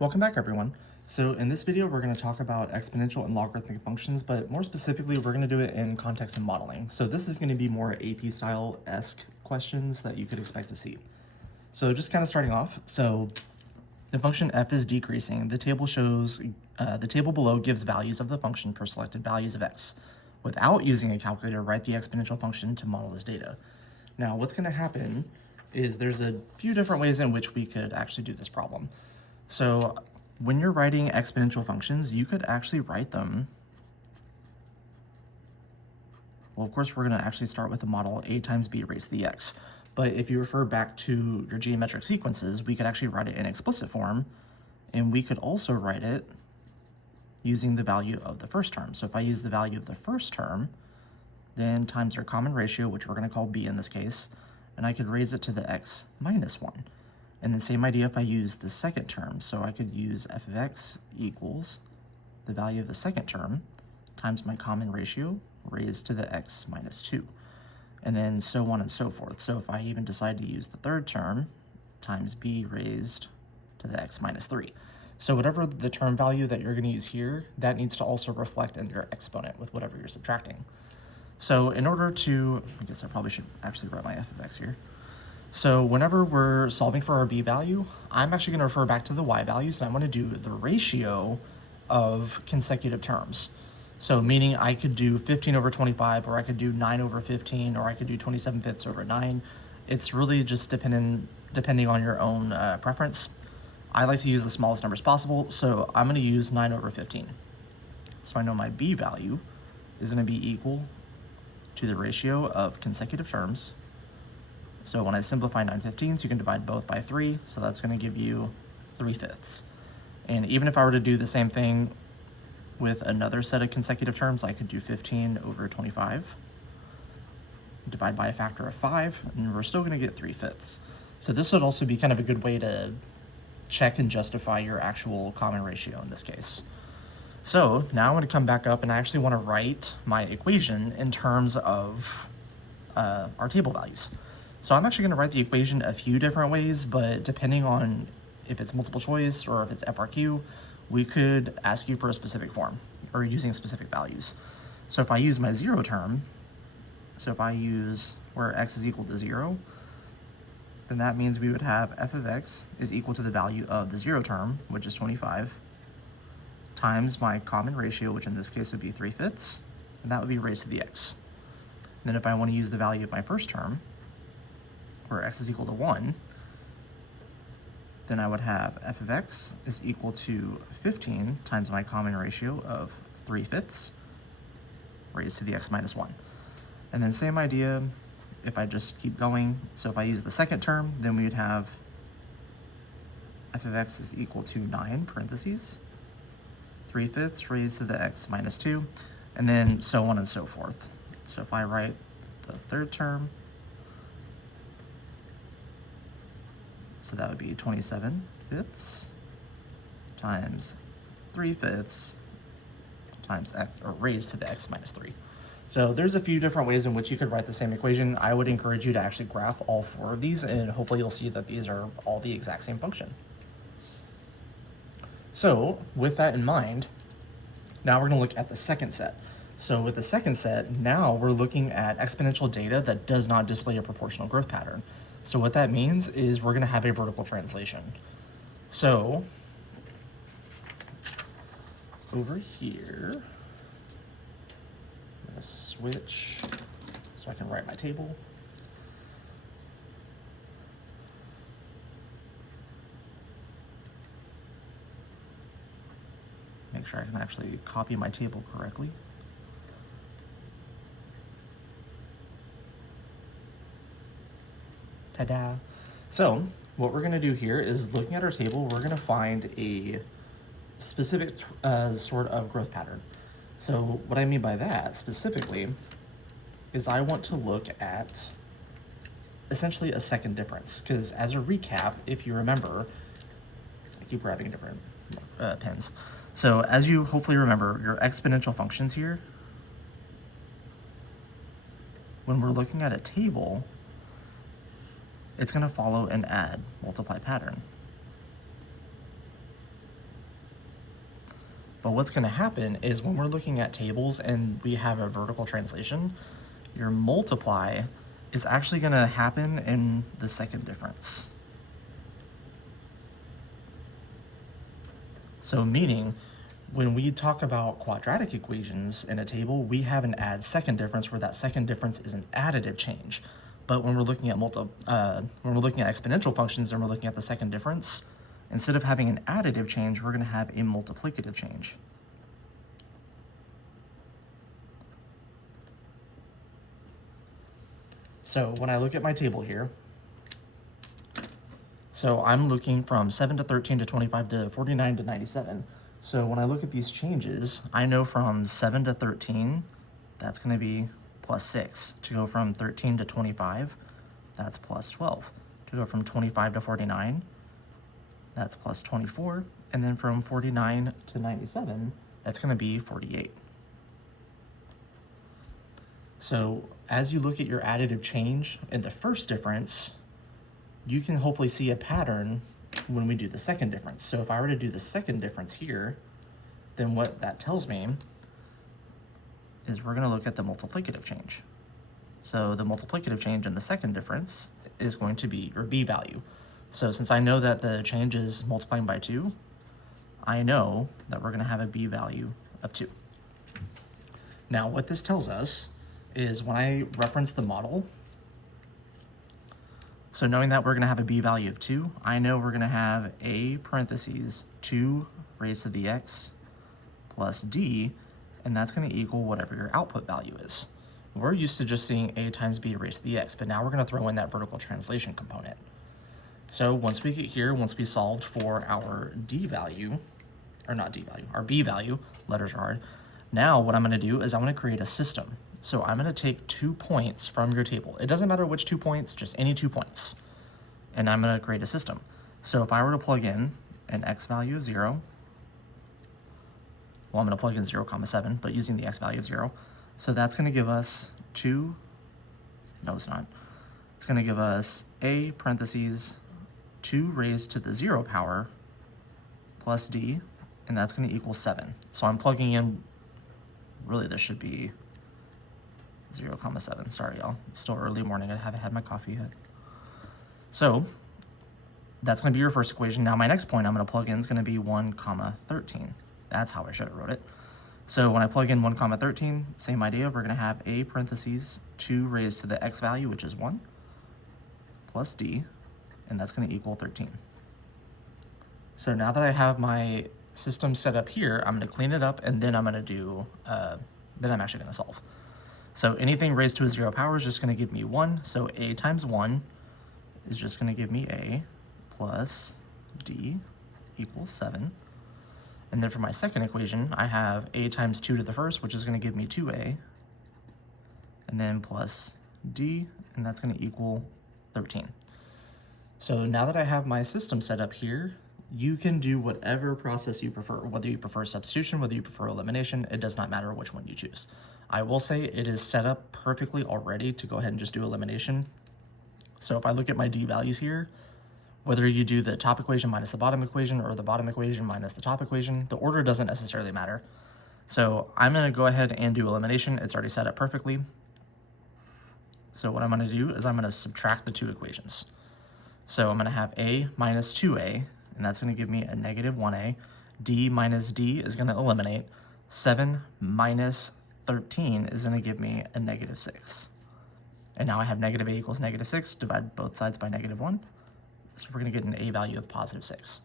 Welcome back, everyone. So in this video, we're going to talk about exponential and logarithmic functions, but more specifically, we're going to do it in context and modeling. So this is going to be more AP style-esque questions that you could expect to see. So just kind of starting off, so the function f is decreasing. The table shows, the table below gives values of the function for selected values of x. Without using a calculator, write the exponential function to model this data. Now, what's going to happen is there's a few different ways in which we could actually do this problem. So when you're writing exponential functions, you could actually write them. Well, of course, we're going to actually start with the model a times b raised to the x. But if you refer back to your geometric sequences, we could actually write it in explicit form, and we could also write it using the value of the first term. So if I use the value of the first term, then times our common ratio, which we're going to call b in this case, and I could raise it to the x minus 1. And the same idea if I use the second term. So I could use f of x equals the value of the second term times my common ratio raised to the x minus 2. And then so on and so forth. So if I even decide to use the third term, times b raised to the x minus 3. So whatever the term value that you're going to use here, that needs to also reflect in your exponent with whatever you're subtracting. So in order to, I guess I probably should actually write my f of x here. So whenever we're solving for our b value, I'm actually going to refer back to the y values, and I'm going to do the ratio of consecutive terms. So meaning I could do 15 over 25, or I could do 9 over 15, or I could do 27/5 over 9. It's really just depending on your own preference. I like to use the smallest numbers possible, so I'm going to use 9 over 15. So I know my b value is going to be equal to the ratio of consecutive terms. So when I simplify 9/15, you can divide both by 3, so that's going to give you 3/5. And even if I were to do the same thing with another set of consecutive terms, I could do 15 over 25, divide by a factor of 5, and we're still going to get 3/5. So this would also be kind of a good way to check and justify your actual common ratio in this case. So now I'm going to come back up, and I actually want to write my equation in terms of our table values. So I'm actually going to write the equation a few different ways, but depending on if it's multiple choice or if it's FRQ, we could ask you for a specific form or using specific values. So if I use my 0 term, so if I use where x is equal to 0, then that means we would have f of x is equal to the value of the 0 term, which is 25, times my common ratio, which in this case would be 3/5, and that would be raised to the x. And then if I want to use the value of my first term, where x is equal to 1, then I would have f of x is equal to 15 times my common ratio of 3/5 raised to the x minus 1. And then same idea if I just keep going. So if I use the second term, then we would have f of x is equal to 9 parentheses 3/5 raised to the x minus 2, and then so on and so forth. So if I write the third term, so that would be 27/5 times 3/5 times x, or raised to the x minus 3. So there's a few different ways in which you could write the same equation. I would encourage you to actually graph all 4 of these, and hopefully you'll see that these are all the exact same function. So with that in mind, now we're going to look at the second set. So with the second set, now we're looking at exponential data that does not display a proportional growth pattern. So what that means is we're going to have a vertical translation. So over here, I'm going to switch so I can write my table. Make sure I can actually copy my table correctly. Ta-da! So what we're going to do here is, looking at our table, we're going to find a specific sort of growth pattern. So what I mean by that specifically is I want to look at essentially a second difference, because as a recap, if you remember, I keep grabbing different pens. So as you hopefully remember, your exponential functions here, when we're looking at a table, it's going to follow an add multiply pattern. But what's going to happen is when we're looking at tables and we have a vertical translation, your multiply is actually going to happen in the second difference. So meaning, when we talk about quadratic equations in a table, we have an add second difference where that second difference is an additive change. But when we're looking at exponential functions and we're looking at the second difference, instead of having an additive change, we're going to have a multiplicative change. So when I look at my table here, so I'm looking from 7 to 13 to 25 to 49 to 97. So when I look at these changes, I know from 7 to 13, that's going to be plus 6. To go from 13 to 25, that's plus 12. To go from 25 to 49, that's plus 24. And then from 49 to 97, that's going to be 48. So as you look at your additive change in the first difference, you can hopefully see a pattern when we do the second difference. So if I were to do the second difference here, then what that tells me is we're going to look at the multiplicative change. So the multiplicative change in the second difference is going to be your b value. So since I know that the change is multiplying by 2, I know that we're going to have a b value of 2. Now what this tells us is when I reference the model, so knowing that we're going to have a b value of 2, I know we're going to have a parentheses 2 raised to the x plus d, and that's going to equal whatever your output value is. We're used to just seeing a times b raised to the x, but now we're going to throw in that vertical translation component. So once we get here, once we solved for our d value, or not d value, our b value, letters are hard, now what I'm going to do is I'm going to create a system. So I'm going to take 2 points from your table. It doesn't matter which 2 points, just any 2 points. And I'm going to create a system. So if I were to plug in an x value of 0, well, I'm going to plug in 0, 7, but using the x value of 0. So that's going to give us 2, no it's not. It's going to give us a parentheses 2 raised to the 0 power plus d, and that's going to equal 7. So I'm plugging in, really this should be 0, 7. Sorry, y'all. It's still early morning. I haven't had my coffee yet. So that's going to be your first equation. Now my next point I'm going to plug in is going to be 1, 13. That's how I should have wrote it. So when I plug in 1, 13, same idea. We're going to have a parentheses 2 raised to the x value, which is 1, plus d, and that's going to equal 13. So now that I have my system set up here, I'm going to clean it up, and then I'm going to do, then I'm actually going to solve. So anything raised to a 0 power is just going to give me 1. So a times 1 is just going to give me a plus d equals 7. And then for my second equation, I have a times 2 to the first, which is going to give me 2a. And then plus d, and that's going to equal 13. So now that I have my system set up here, you can do whatever process you prefer, whether you prefer substitution, whether you prefer elimination, it does not matter which one you choose. I will say it is set up perfectly already to go ahead and just do elimination. So if I look at my d values here, whether you do the top equation minus the bottom equation or the bottom equation minus the top equation, the order doesn't necessarily matter. So I'm going to go ahead and do elimination. It's already set up perfectly. So what I'm going to do is I'm going to subtract the 2 equations. So I'm going to have a minus 2a, and that's going to give me a negative 1a. D minus d is going to eliminate. 7 minus 13 is going to give me a negative 6. And now I have negative a equals negative 6, divide both sides by negative 1. So we're going to get an a value of positive 6.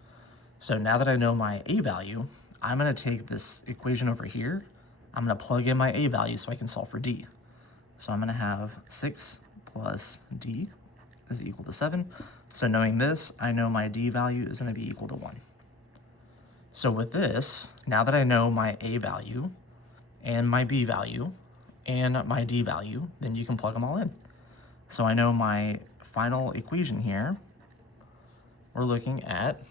So now that I know my a value, I'm going to take this equation over here. I'm going to plug in my a value so I can solve for d. So I'm going to have 6 plus d is equal to 7. So knowing this, I know my d value is going to be equal to 1. So with this, now that I know my a value and my b value and my d value, then you can plug them all in. So I know my final equation here, we're looking at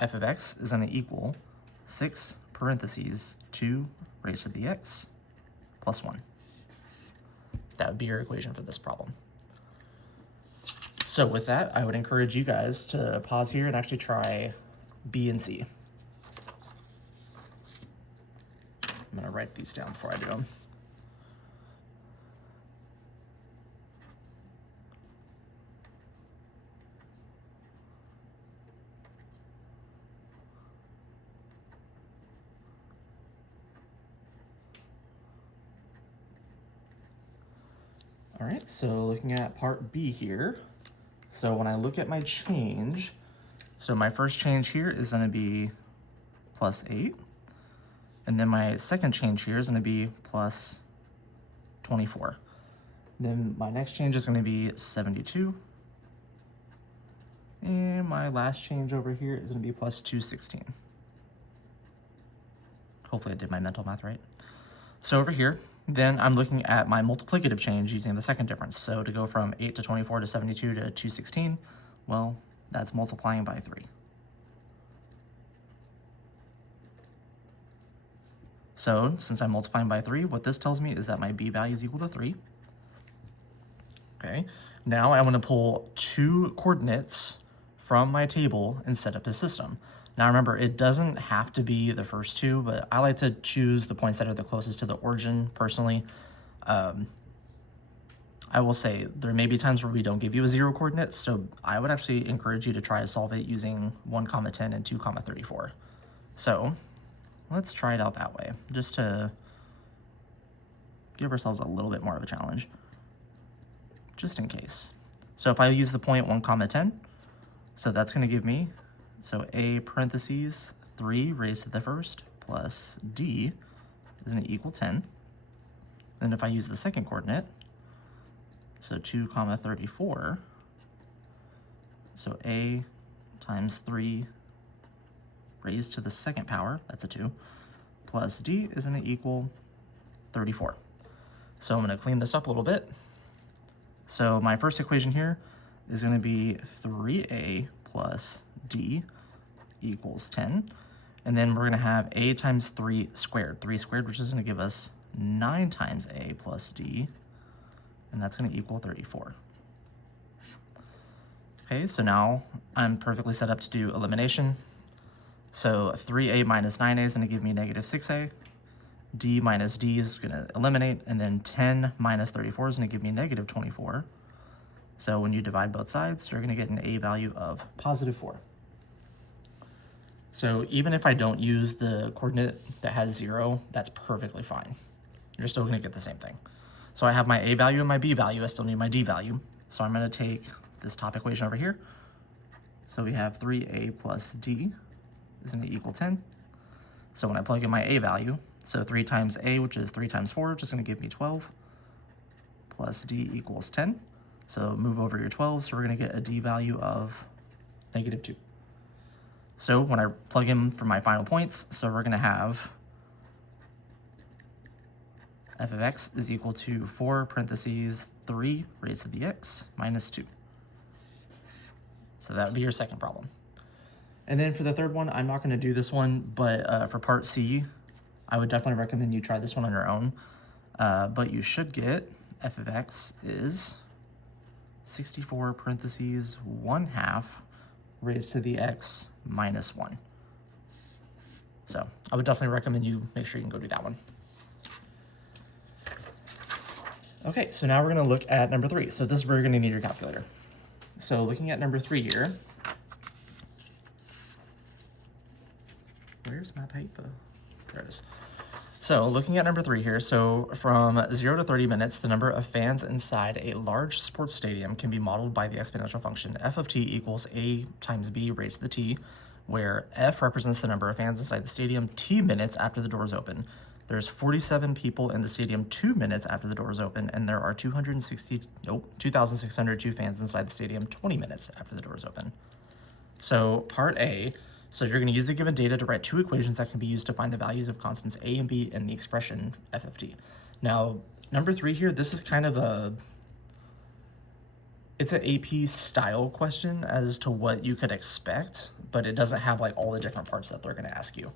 f of x is going to equal 6 parentheses 2 raised to the x plus 1. That would be your equation for this problem. So with that, I would encourage you guys to pause here and actually try B and C. I'm going to write these down before I do them. All right, so looking at part B here. So when I look at my change, so my first change here is going to be plus 8. And then my second change here is going to be plus 24. Then my next change is going to be 72. And my last change over here is going to be plus 216. Hopefully I did my mental math right. So over here, then I'm looking at my multiplicative change using the second difference. So to go from 8 to 24 to 72 to 216, well, that's multiplying by 3. So since I'm multiplying by 3, what this tells me is that my b value is equal to 3. Okay, now I want to pull 2 coordinates from my table and set up a system. Now remember, it doesn't have to be the first 2, but I like to choose the points that are the closest to the origin personally. I will say there may be times where we don't give you a 0 coordinate, so I would actually encourage you to try to solve it using 1,10 and 2,34. So let's try it out that way, just to give ourselves a little bit more of a challenge, just in case. So if I use the point 1,10, so that's going to give me, so a parentheses 3 raised to the first plus d is going to equal 10. Then if I use the second coordinate, so 2,34, so a times 3 raised to the second power, that's a 2, plus d is going to equal 34. So I'm going to clean this up a little bit. So my first equation here is going to be 3a plus d equals 10. And then we're going to have a times 3 squared, which is going to give us 9 times a plus d, and that's going to equal 34. Okay, so now I'm perfectly set up to do elimination. So 3a minus 9a is going to give me negative 6a. D minus d is going to eliminate, and then 10 minus 34 is going to give me negative 24. So when you divide both sides, you're going to get an a value of positive 4. So even if I don't use the coordinate that has 0, that's perfectly fine. You're still going to get the same thing. So I have my a value and my b value. I still need my d value. So I'm going to take this top equation over here. So we have 3a plus d is going to equal 10. So when I plug in my a value, so 3 times a, which is 3 times 4, which is going to give me 12, plus d equals 10. So move over your 12, so we're going to get a d value of negative 2. So when I plug in for my final points, so we're going to have f of x is equal to 4 parentheses 3 raised to the x minus 2. So that would be your second problem. And then for the third one, I'm not going to do this one, but for part C, I would definitely recommend you try this one on your own. But you should get f of x is 64 parentheses 1/2 raised to the x minus 1. So I would definitely recommend you make sure you can go do that one. Okay, so now we're going to look at number 3. So this is where you're going to need your calculator. So looking at number 3 here. Where's my paper? There it is. So looking at number 3 here, so from 0 to 30 minutes, the number of fans inside a large sports stadium can be modeled by the exponential function f of t equals a times b raised to the t, where f represents the number of fans inside the stadium t minutes after the doors open. There's 47 people in the stadium 2 minutes after the doors open, and there are 2,602 fans inside the stadium 20 minutes after the doors open. So part A, so you're going to use the given data to write 2 equations that can be used to find the values of constants a and b in the expression f of t. Now, number 3 here, this is kind of it's an AP style question as to what you could expect, but it doesn't have like all the different parts that they're going to ask you.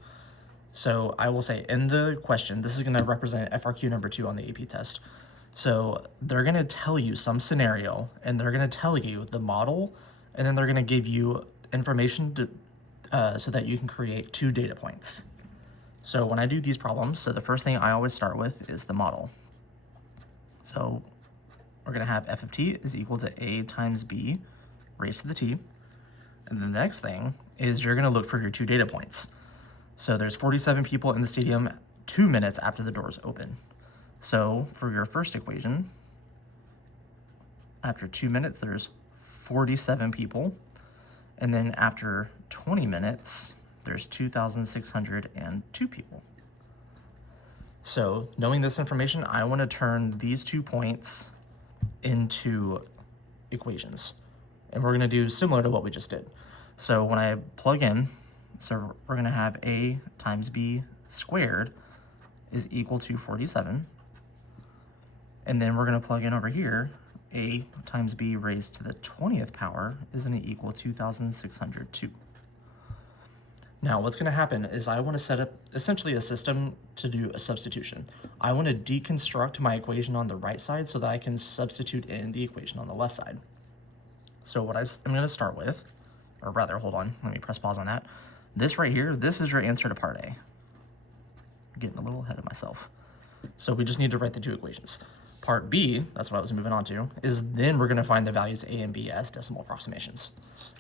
So I will say in the question, this is going to represent FRQ number 2 on the AP test. So they're going to tell you some scenario, and they're going to tell you the model, and then they're going to give you information to, so that you can create 2 data points. So when I do these problems, so the first thing I always start with is the model. So we're going to have f of t is equal to a times b raised to the t. And then the next thing is you're going to look for your 2 data points. So there's 47 people in the stadium 2 minutes after the doors open. So for your first equation, after 2 minutes, there's 47 people. And then after 20 minutes, there's 2,602 people. So knowing this information, I want to turn these 2 points into equations. And we're going to do similar to what we just did. So when I plug in, so we're going to have a times b squared is equal to 47. And then we're going to plug in over here, a times b raised to the 20th power is going to equal 2,602. Now what's going to happen is I want to set up essentially a system to do a substitution. I want to deconstruct my equation on the right side so that I can substitute in the equation on the left side. So what I'm going to start with, or rather, hold on, let me press pause on that. This right here, this is your answer to part A. I'm getting a little ahead of myself. So we just need to write the 2 equations. Part B, that's what I was moving on to, is then we're going to find the values A and B as decimal approximations.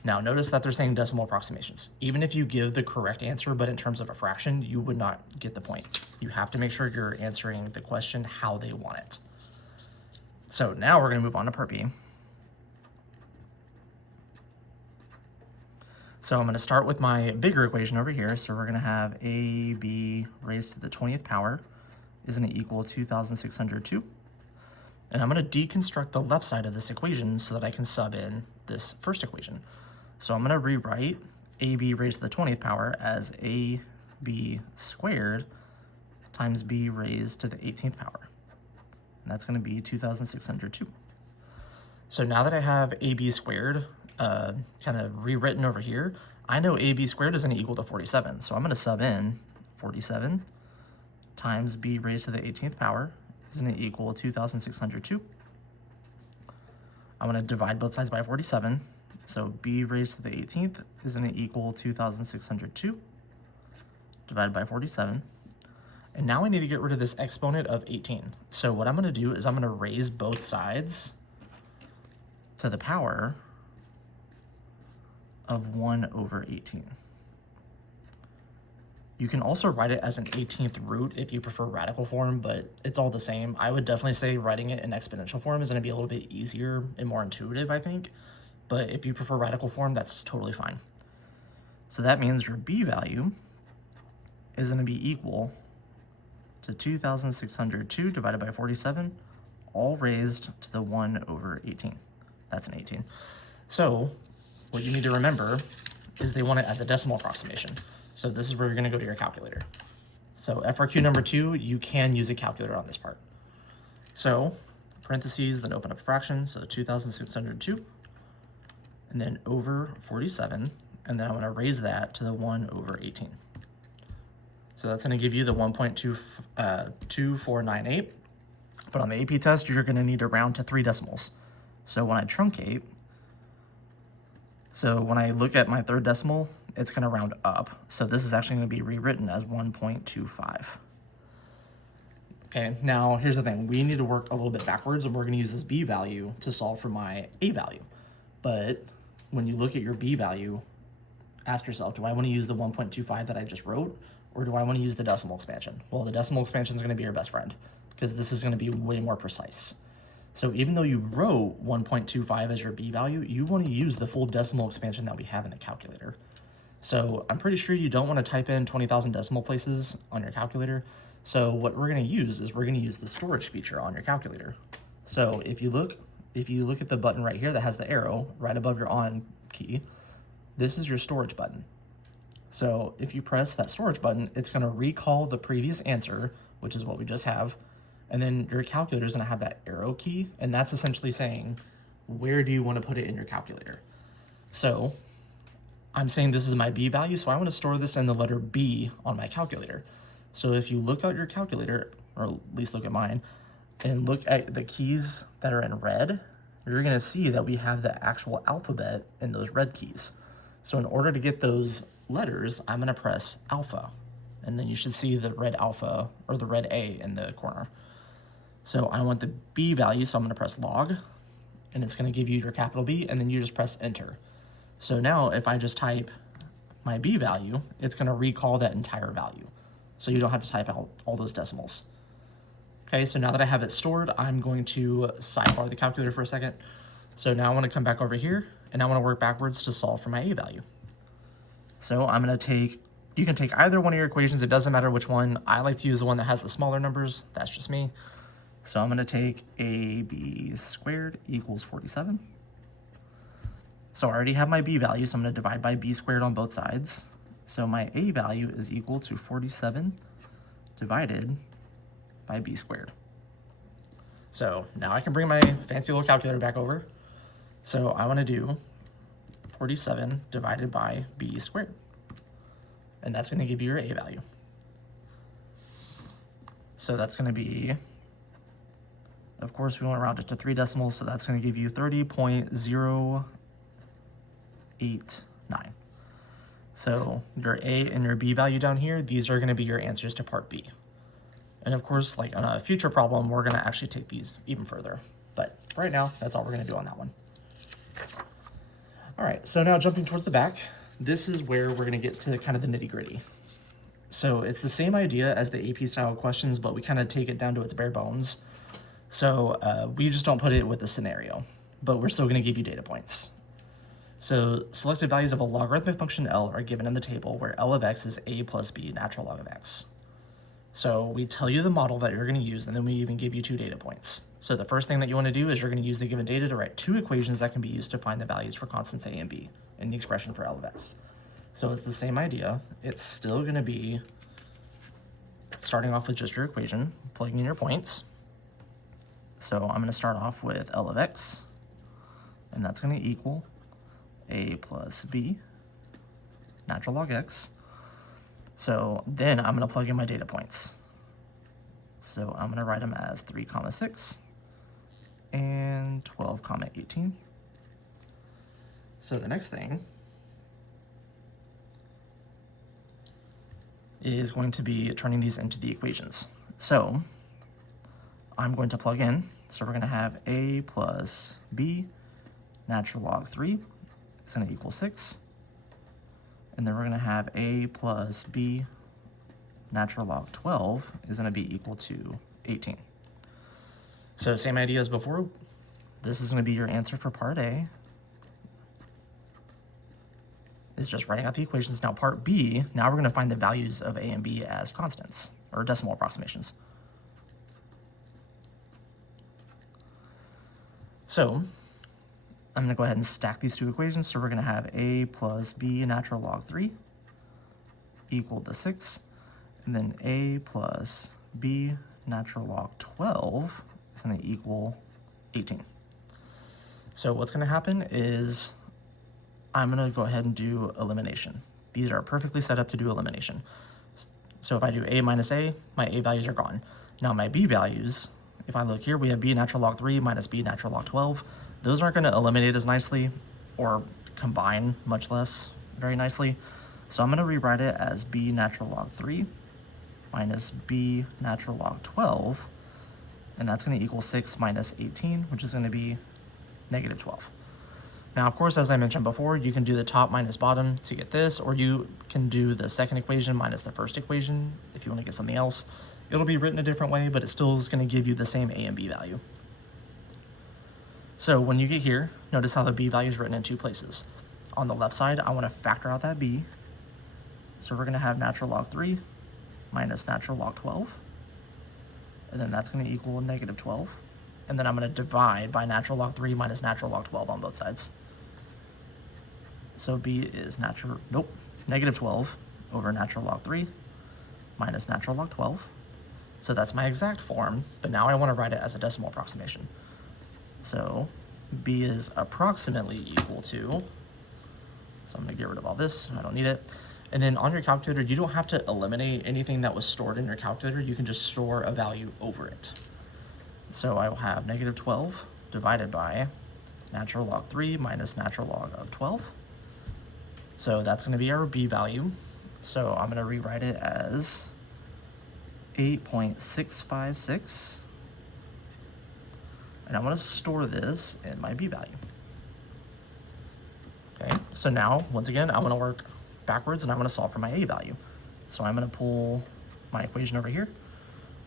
Now notice that they're saying decimal approximations. Even if you give the correct answer, but in terms of a fraction, you would not get the point. You have to make sure you're answering the question how they want it. So now we're going to move on to part B. So I'm going to start with my bigger equation over here. So we're going to have AB raised to the 20th power is going to equal 2,602. And I'm going to deconstruct the left side of this equation so that I can sub in this first equation. So I'm going to rewrite AB raised to the 20th power as AB squared times B raised to the 18th power. And that's going to be 2,602. So now that I have AB squared kind of rewritten over here, I know AB squared is going to equal to 47. So I'm going to sub in 47 times B raised to the 18th power is going to equal 2,602. I'm going to divide both sides by 47. So B raised to the 18th is going to equal 2,602 divided by 47. And now I need to get rid of this exponent of 18. So what I'm going to do is I'm going to raise both sides to the power of 1 over 18. You can also write it as an 18th root if you prefer radical form, but it's all the same. I would definitely say writing it in exponential form is going to be a little bit easier and more intuitive, I think. But if you prefer radical form, that's totally fine. So that means your b value is going to be equal to 2,602 divided by 47, all raised to the 1 over 18. That's an 18. So what you need to remember is they want it as a decimal approximation. So this is where you're going to go to your calculator. So FRQ number 2, you can use a calculator on this part. So parentheses, then open up a fraction, so 2,602, and then over 47, and then I'm going to raise that to the 1 over 18. So that's going to give you the 1.2498. But on the AP test, you're going to need to round to 3 decimals. So when I truncate, so when I look at my third decimal, it's going to round up. So this is actually going to be rewritten as 1.25. Okay, now here's the thing. We need to work a little bit backwards, and we're going to use this b value to solve for my a value. But when you look at your b value, ask yourself, do I want to use the 1.25 that I just wrote, or do I want to use the decimal expansion? Well, the decimal expansion is going to be your best friend, because this is going to be way more precise. So even though you wrote 1.25 as your b value, you want to use the full decimal expansion that we have in the calculator. So I'm pretty sure you don't want to type in 20,000 decimal places on your calculator. So what we're going to use is we're going to use the storage feature on your calculator. So if you look at the button right here that has the arrow right above your on key, this is your storage button. So if you press that storage button, it's going to recall the previous answer, which is what we just have. And then your calculator is going to have that arrow key, and that's essentially saying, where do you want to put it in your calculator? So I'm saying this is my b value, so I want to store this in the letter b on my calculator. So if you look at your calculator, or at least look at mine, and look at the keys that are in red, you're going to see that we have the actual alphabet in those red keys. So in order to get those letters, I'm going to press alpha. and then you should see the red alpha or the red A in the corner. So I want the B value, so I'm going to press log, and it's going to give you your capital B, and then you just press enter. So now if I just type my B value, it's going to recall that entire value. So you don't have to type out all those decimals. Okay, so now that I have it stored, I'm going to sidebar the calculator for a second. So now I want to come back over here, and I want to work backwards to solve for my A value. So I'm going to take, you can take either one of your equations, it doesn't matter which one. I like to use the one that has the smaller numbers, that's just me. So I'm going to take AB squared equals 47. So I already have my B value, so I'm going to divide by B squared on both sides. So my A value is equal to 47 divided by B squared. So now I can bring my fancy little calculator back over. So I want to do 47 divided by B squared. And that's going to give you your A value. So that's going to be, of course, we want to round it to 3 decimals, so that's going to give you 30.089. So your A and your B value down here, these are going to be your answers to part B. And of course, like on a future problem, we're going to actually take these even further. But right now, that's all we're going to do on that one. All right, so now jumping towards the back, this is where we're going to get to kind of the nitty gritty. So it's the same idea as the AP style questions, but we kind of take it down to its bare bones. So we just don't put it with the scenario, but we're still going to give you data points. So selected values of a logarithmic function L are given in the table where L of x is a plus b natural log of x. So we tell you the model that you're going to use, and then we even give you 2 data points. So the first thing that you want to do is you're going to use the given data to write 2 equations that can be used to find the values for constants a and b in the expression for L of x. So it's the same idea. It's still going to be starting off with just your equation, plugging in your points. So I'm going to start off with L of x, and that's going to equal a plus b natural log x. So then I'm going to plug in my data points. So I'm going to write them as 3, 6 and 12, 18. So the next thing is going to be turning these into the equations. So I'm going to plug in. So we're going to have a plus b natural log 3 is going to equal 6. And then we're going to have a plus b natural log 12 is going to be equal to 18. So same idea as before. This is going to be your answer for part A. It's just writing out the equations. Now part B, now we're going to find the values of A and B as constants, or decimal approximations. So I'm going to go ahead and stack these 2 equations. So we're going to have a plus b natural log 3 equal to 6. And then a plus b natural log 12 is going to equal 18. So what's going to happen is I'm going to go ahead and do elimination. These are perfectly set up to do elimination. So if I do a minus a, my a values are gone. Now my b values, if I look here, we have b natural log 3 minus b natural log 12. Those aren't going to eliminate as nicely or combine much less very nicely. So I'm going to rewrite it as b natural log 3 minus b natural log 12. And that's going to equal 6 minus 18, which is going to be negative 12. Now, of course, as I mentioned before, you can do the top minus bottom to get this, or you can do the second equation minus the first equation if you want to get something else. It'll be written a different way, but it still is going to give you the same a and b value. So when you get here, notice how the b value is written in 2 places. On the left side, I want to factor out that b. So we're going to have natural log 3 minus natural log 12. And then that's going to equal negative 12. And then I'm going to divide by natural log 3 minus natural log 12 on both sides. So b is negative 12 over natural log 3 minus natural log 12. So that's my exact form, but now I want to write it as a decimal approximation. So b is approximately equal to, so I'm going to get rid of all this, I don't need it. And then on your calculator, you don't have to eliminate anything that was stored in your calculator, you can just store a value over it. So I will have negative 12 divided by natural log 3 minus natural log of 12. So that's going to be our b value. So I'm going to rewrite it as 8.656. And I want to store this in my b value. Okay, so now, once again, I want to work backwards and I want to solve for my a value. So I'm going to pull my equation over here.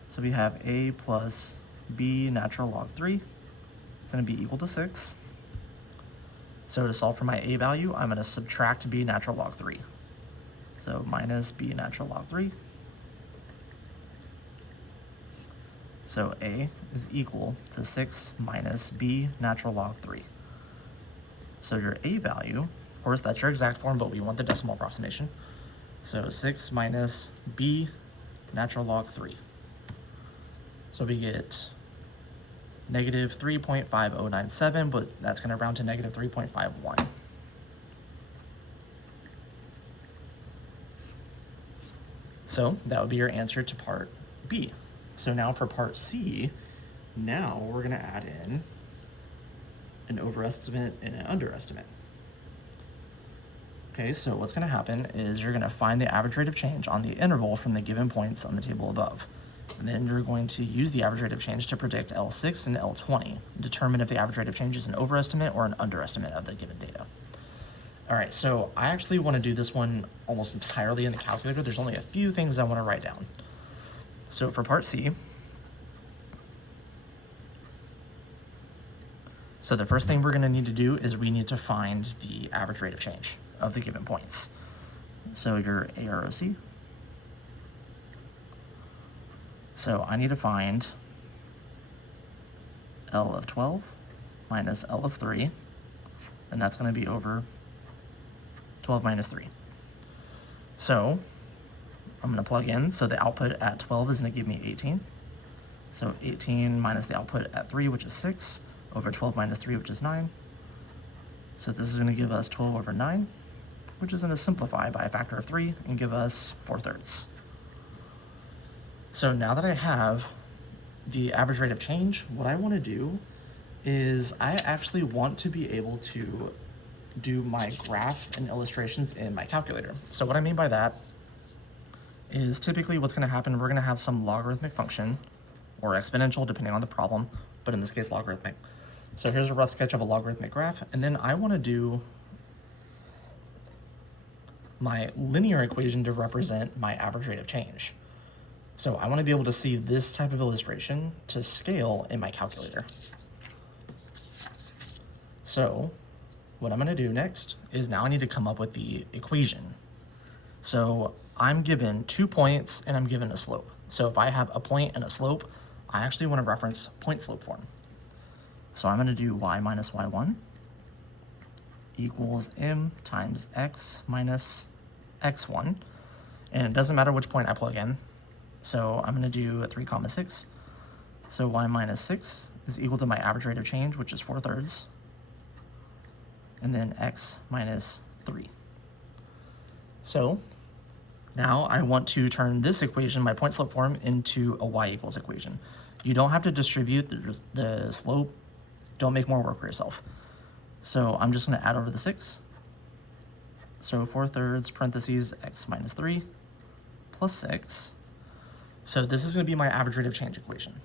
So we have a plus b natural log 3 is going to be equal to 6. So to solve for my a value, I'm going to subtract b natural log 3. So minus b natural log 3. So a is equal to 6 minus b natural log 3. So your a value, of course, that's your exact form, but we want the decimal approximation. So 6 minus b natural log 3. So we get negative 3.5097, but that's going to round to negative 3.51. So that would be your answer to part B. So now for part C, now we're going to add in an overestimate and an underestimate. Okay, so what's going to happen is you're going to find the average rate of change on the interval from the given points on the table above. And then you're going to use the average rate of change to predict L6 and L20, determine if the average rate of change is an overestimate or an underestimate of the given data. All right, so I actually want to do this one almost entirely in the calculator. There's only a few things I want to write down. So for part C, so the first thing we're going to need to do is we need to find the average rate of change of the given points. So your AROC. So I need to find L of 12 minus L of 3, and that's going to be over 12 minus 3. So I'm going to plug in. So the output at 12 is going to give me 18. So 18 minus the output at 3, which is 6, over 12 minus 3, which is 9. So this is going to give us 12 over 9, which is going to simplify by a factor of 3 and give us 4/3. So now that I have the average rate of change, what I want to do is I actually want to be able to do my graph and illustrations in my calculator. So what I mean by that is typically what's going to happen, we're going to have some logarithmic function or exponential depending on the problem, but in this case logarithmic. So here's a rough sketch of a logarithmic graph, and then I want to do my linear equation to represent my average rate of change. So I want to be able to see this type of illustration to scale in my calculator. So what I'm going to do next is now I need to come up with the equation. So I'm given 2 points and I'm given a slope. So if I have a point and a slope, I actually want to reference point slope form. So I'm going to do y minus y1 equals m times x minus x1. And it doesn't matter which point I plug in. So I'm going to do a 3, 6. So y minus 6 is equal to my average rate of change, which is 4/3. And then x minus 3. So now I want to turn this equation, my point slope form, into a y equals equation. You don't have to distribute the slope. Don't make more work for yourself. So I'm just going to add over the 6. So 4/3 parentheses x minus 3 plus 6. So this is going to be my average rate of change equation.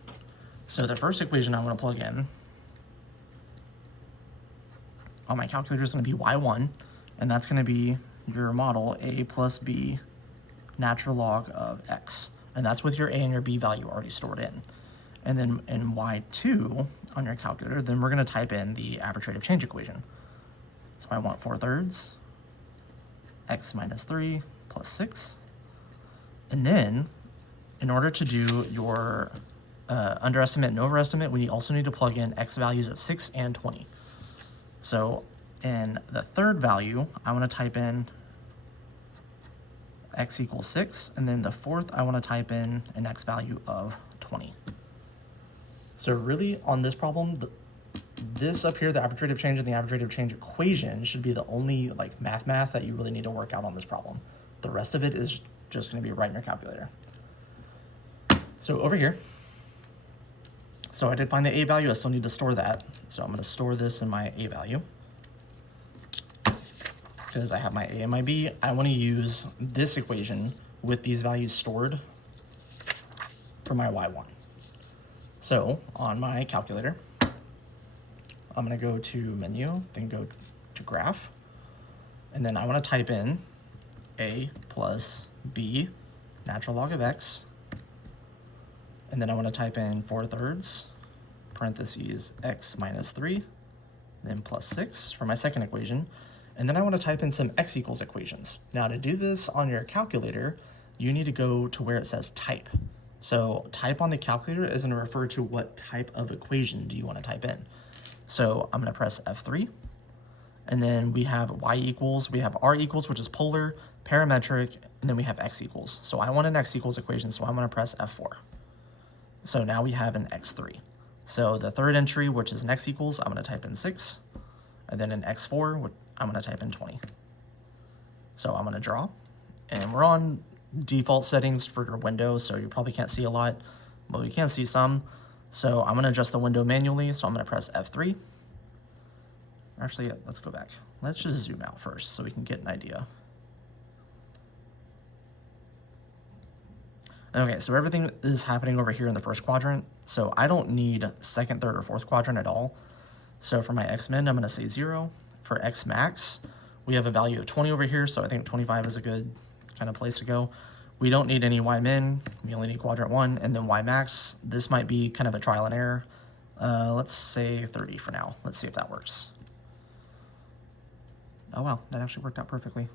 So the first equation I'm going to plug in on my calculator is going to be y1, and that's going to be your model a plus b natural log of x. And that's with your a and your b value already stored in. And then in y2 on your calculator, then we're going to type in the average rate of change equation. So I want 4/3 x minus 3 plus 6. And then in order to do your underestimate and overestimate, we also need to plug in x values of 6 and 20. So in the third value, I want to type in x equals 6, and then the fourth, I want to type in an x value of 20. So really, on this problem, this up here, the average rate of change and the average rate of change equation should be the only math that you really need to work out on this problem. The rest of it is just going to be right in your calculator. So over here, so I did find the a value. I still need to store that. So I'm going to store this in my a value. because I have my A and my B, I want to use this equation with these values stored for my y1. So on my calculator, I'm going to go to menu, then go to graph, and then I want to type in A plus B natural log of x, and then I want to type in 4/3 parentheses x minus 3, then plus 6 for my second equation, and then I want to type in some x equals equations. Now to do this on your calculator, you need to go to where it says type. So type on the calculator is going to refer to what type of equation do you want to type in. So I'm going to press F3, and then we have y equals, we have r equals, which is polar, parametric, and then we have x equals. So I want an x equals equation, so I'm going to press F4. So now we have an x3. So the third entry, which is an x equals, I'm going to type in 6, and then an x4, which I'm going to type in 20. So I'm going to draw, and we're on default settings for your window, so you probably can't see a lot, but you can see some. So I'm going to adjust the window manually, so I'm going to press F3. Actually, let's go back. Let's just zoom out first so we can get an idea. Okay, so everything is happening over here in the first quadrant, so I don't need second, third, or fourth quadrant at all. So for my x min, I'm going to say 0. For x max, we have a value of 20 over here, so I think 25 is a good kind of place to go. We don't need any y min, we only need quadrant 1, and then y max, this might be kind of a trial and error. Let's say 30 for now. Let's see if that works. Oh wow, that actually worked out perfectly.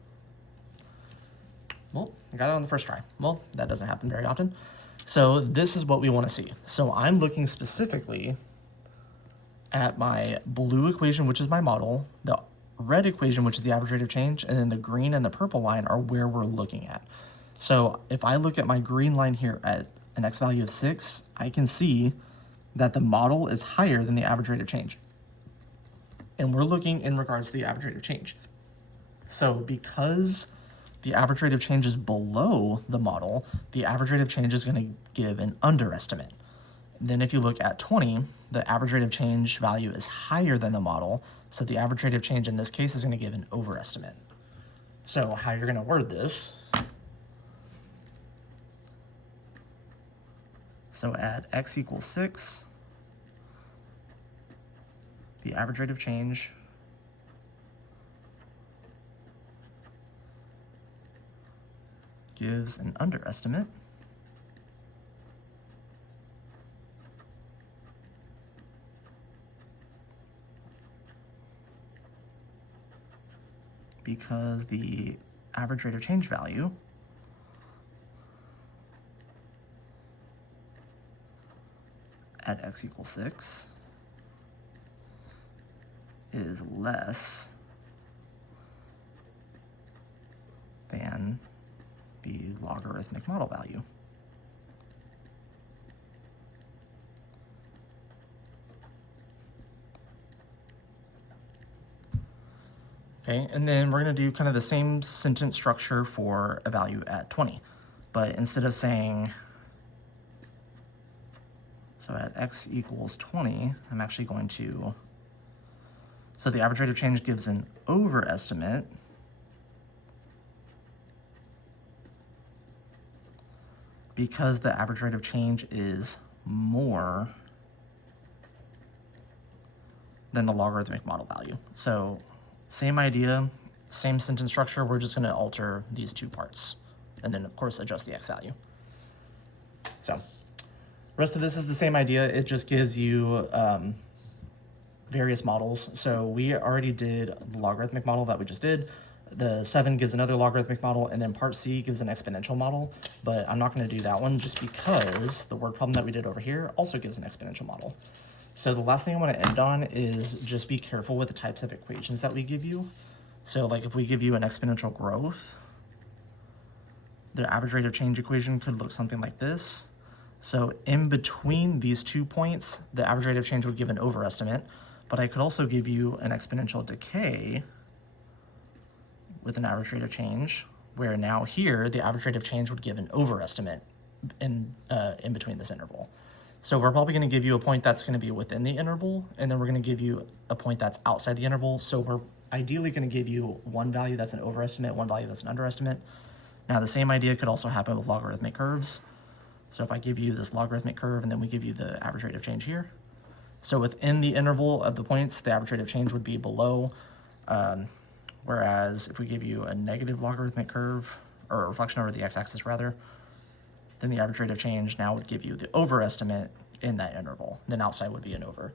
Well, I got it on the first try. Well, that doesn't happen very often. So this is what we want to see. So I'm looking specifically at my blue equation, which is my model, the red equation, which is the average rate of change, and then the green and the purple line are where we're looking at. So if I look at my green line here at an x value of 6, I can see that the model is higher than the average rate of change. And we're looking in regards to the average rate of change. So because the average rate of change is below the model, the average rate of change is going to give an underestimate. Then if you look at 20, the average rate of change value is higher than the model, so the average rate of change in this case is going to give an overestimate. So how you're going to word this, so at x equals 6, the average rate of change gives an underestimate because the average rate of change value at x equals 6 is less than the logarithmic model value. Okay, and then we're going to do kind of the same sentence structure for a value at 20. But instead of saying, so at x equals 20, I'm actually going to, so the average rate of change gives an overestimate because the average rate of change is more than the logarithmic model value. So same idea, same sentence structure, we're just gonna alter these two parts. And then of course adjust the x value. So rest of this is the same idea, it just gives you various models. So we already did the logarithmic model that we just did. The 7 gives another logarithmic model, and then part C gives an exponential model, but I'm not going to do that one just because the word problem that we did over here also gives an exponential model. So the last thing I want to end on is just be careful with the types of equations that we give you. So like if we give you an exponential growth, the average rate of change equation could look something like this. So in between these 2 points, the average rate of change would give an overestimate, but I could also give you an exponential decay with an average rate of change, where now here, the average rate of change would give an overestimate in between this interval. So we're probably gonna give you a point that's gonna be within the interval, and then we're gonna give you a point that's outside the interval, so we're ideally going to give you one value that's an overestimate, one value that's an underestimate. Now the same idea could also happen with logarithmic curves. So if I give you this logarithmic curve and then we give you the average rate of change here. So within the interval of the points, the average rate of change would be below. Whereas if we give you a negative logarithmic curve, or a reflection over the x-axis rather, then the average rate of change now would give you the overestimate in that interval. Then outside would be an over.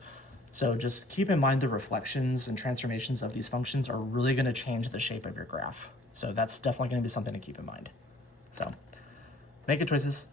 So just keep in mind the reflections and transformations of these functions are really going to change the shape of your graph. So that's definitely going to be something to keep in mind. So make good choices.